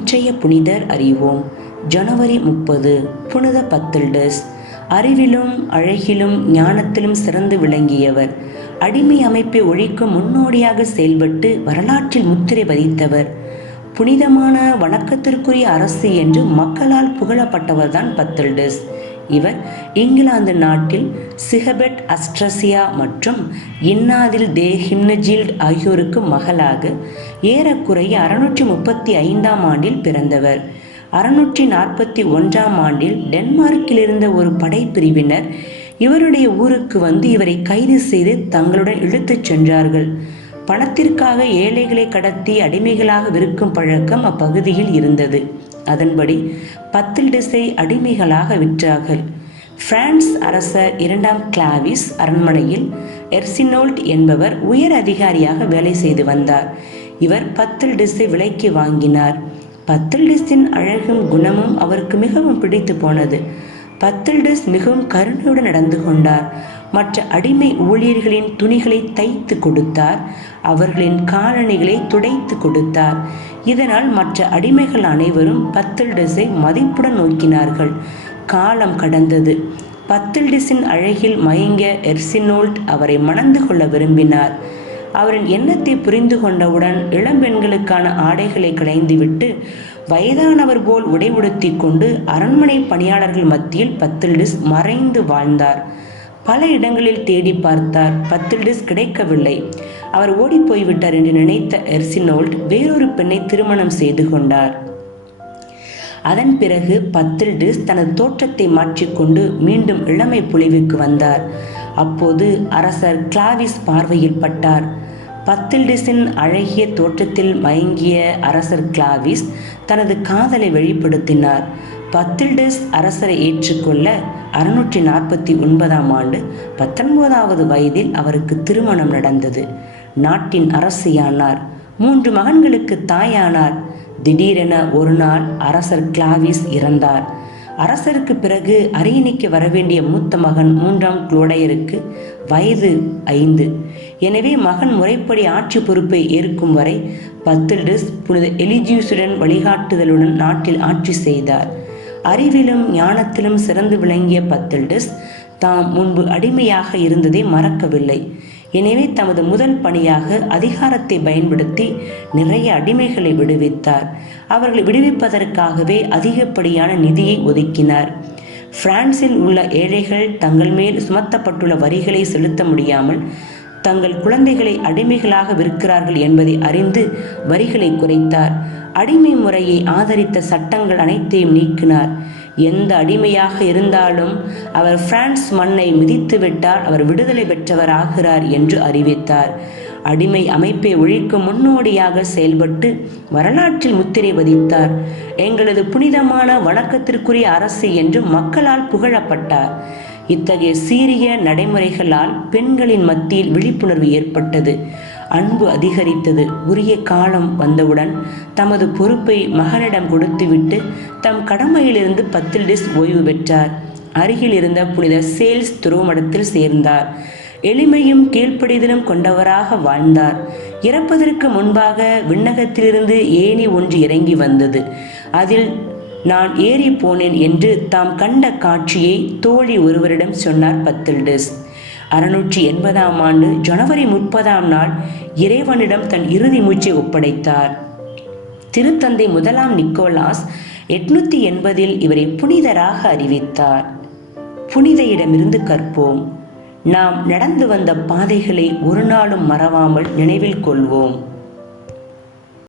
இன்றைய புனிதர் அறிவோம். ஜனவரி 30 புனித பத்தில்டஸ். அறிவிலும் அழகிலும் ஞானத்திலும் சிறந்து விளங்கியவர். அடிமை அமைப்பை ஒழிக்கும் முன்னோடியாக செயல்பட்டு வரலாற்றில் முத்திரை பதித்தவர். புனிதமான வணக்கத்திற்குரிய அரசு என்று மக்களால் புகழப்பட்டவர்தான் பத்தில்டஸ். இவர் இங்கிலாந்து நாட்டில் சிகபெட் அஸ்ட்ரசியா மற்றும் இன்னாதில் தே ஹிம்னஜில்ட் ஆகியோருக்கு மகளாக ஏறக்குறைய 635ஆம் ஆண்டில் பிறந்தவர். 641ஆம் ஆண்டில் டென்மார்க்கில் இருந்த ஒரு படைப்பிரிவினர் இவருடைய ஊருக்கு வந்து இவரை கைது செய்து தங்களுடன் இழுத்துச் சென்றார்கள். பணத்திற்காக ஏழைகளை கடத்தி அடிமைகளாக விற்கும் பழக்கம் அப்பகுதியில் இருந்தது. அதன்படி பத்தில்டஸை அடிமைகளாக விற்றார்கள். பிரான்ஸ் அரசர் 2ஆம் கிளாவிஸ் அரண்மனையில் எர்சினோல்ட் என்பவர் உயர் அதிகாரியாக வேலை செய்து வந்தார். இவர் பத்தில்டஸை விலைக்கு வாங்கினார். பத்தில்டஸின் அழகும் குணமும் அவருக்கு மிகவும் பிடித்து போனது. பத்தில்டஸ் மிகவும் கருணையுடன் நடந்து கொண்டார். மற்ற அடிமை ஊழியர்களின் துணிகளை தைத்து கொடுத்தார். அவர்களின் காலணிகளை துடைத்து கொடுத்தார். இதனால் மற்ற அடிமைகள் அனைவரும் பத்தில்டஸை மதிப்புடன் நோக்கினார்கள். காலம் கடந்தது. பத்தில்டஸின் அழகில் மயங்கிய எர்சினோல்ட் அவரை மணந்து கொள்ள விரும்பினார். அவரின் எண்ணத்தை புரிந்து கொண்டவுடன் இளம்பெண்களுக்கான ஆடைகளை களைந்துவிட்டு வயதானவர் போல் உடை உடுத்தி கொண்டு அரண்மனை பணியாளர்கள் மத்தியில் பத்தில்டஸ் மறைந்து வாழ்ந்தார். பல இடங்களில் தேடி பார்த்தார். பத்தில்டஸ் கிடைக்கவில்லை. அவர் ஓடி போய்விட்டார் என்று நினைத்த எர்சினோல்ட் வேறொரு பெண்ணை திருமணம் செய்து கொண்டார். அதன் பிறகு பத்தில்டஸ் தனது தோற்றத்தை மாற்றிக்கொண்டு மீண்டும் இளமை பொலிவுக்கு வந்தார். அப்போது அரசர் கிளாவிஸ் பார்வையில் பட்டார். பத்தில்டஸின் அழகிய தோற்றத்தில் மயங்கிய அரசர் கிளாவிஸ் தனது காதலை வெளிப்படுத்தினார். பத்தில்டஸ் அரசரை ஏற்றுக்கொள்ள 649ஆம் ஆண்டு 19வது வயதில் அவருக்கு திருமணம் நடந்தது. நாட்டின் அரசியானார். 3 மகன்களுக்கு தாயானார். திடீரென ஒரு நாள் அரசர் கிளாவிஸ் இறந்தார். அரசருக்கு பிறகு அரியணைக்கு வரவேண்டிய மூத்த மகன் 3ஆம் குளோடையருக்கு வயது 5. எனவே மகன் முறைப்படி ஆட்சி பொறுப்பை ஏற்கும் வரை பத்தில்டஸ் புனித எலிஜியூசுடன் வழிகாட்டுதலுடன் நாட்டில் ஆட்சி செய்தார். அறிவிலும் ஞானத்திலும் சிறந்து விளங்கிய பத்தில்டஸ் தாம் முன்பு அடிமையாக இருந்ததை மறக்கவில்லை. எனவே தமது முதல் பணியாக அதிகாரத்தை பயன்படுத்தி நிறைய அடிமைகளை விடுவித்தார். அவர்களை விடுவிப்பதற்காகவே அதிகப்படியான நிதியை ஒதுக்கினார். பிரான்சில் உள்ள ஏழைகள் தங்கள் மேல் சுமத்தப்பட்டுள்ள வரிகளை செலுத்த முடியாமல் தங்கள் குழந்தைகளை அடிமைகளாக விற்கிறார்கள் என்பதை அறிந்து வரிகளை குறைத்தார். அடிமை முறையை ஆதரித்த சட்டங்கள் அனைத்தையும் நீக்கினார். எந்த அடிமையாக இருந்தாலும் அவர் பிரான்ஸ் மண்ணை மிதித்துவிட்டால் அவர் விடுதலை பெற்றவர் ஆகிறார் என்று அறிவித்தார். அடிமை அமைப்பை ஒழிக்கும் முன்னோடியாக செயல்பட்டு வரலாற்றில் முத்திரை பதித்தார். எங்களது புனிதமான வணக்கத்திற்குரிய அரசு என்று மக்களால் புகழப்பட்டார். இத்தகைய சீரிய நடைமுறைகளால் பெண்களின் மத்தியில் விழிப்புணர்வு ஏற்பட்டது. அன்பு அதிகரித்தது. உரிய காலம் வந்தவுடன் தமது பொறுப்பை மகனிடம் கொடுத்துவிட்டு தம் கடமையிலிருந்து பத்தில்டஸ் ஓய்வு பெற்றார். அருகில் இருந்த புனித சேல்ஸ் துருவமடத்தில் சேர்ந்தார். எளிமையும் கீழ்ப்படிதலும் கொண்டவராக வாழ்ந்தார். இறப்பதற்கு முன்பாக விண்ணகத்திலிருந்து ஏணி ஒன்று இறங்கி வந்தது. அதில் நான் ஏறி போனேன் என்று தாம் கண்ட காட்சியை தோழி ஒருவரிடம் சொன்னார் பத்தில்டஸ். 680ஆம் ஆண்டு ஜனவரி 30ஆம் நாள் இறைவனிடம் தன் இறுதி மூச்சை ஒப்படைத்தார். திருத்தந்தை 1ஆம் நிக்கோலாஸ் 880இல் இவரை புனிதராக அறிவித்தார். புனிதையிடமிருந்து கற்போம். நாம் நடந்து வந்த பாதைகளை ஒரு நாளும் மறவாமல் நினைவில் கொள்வோம்.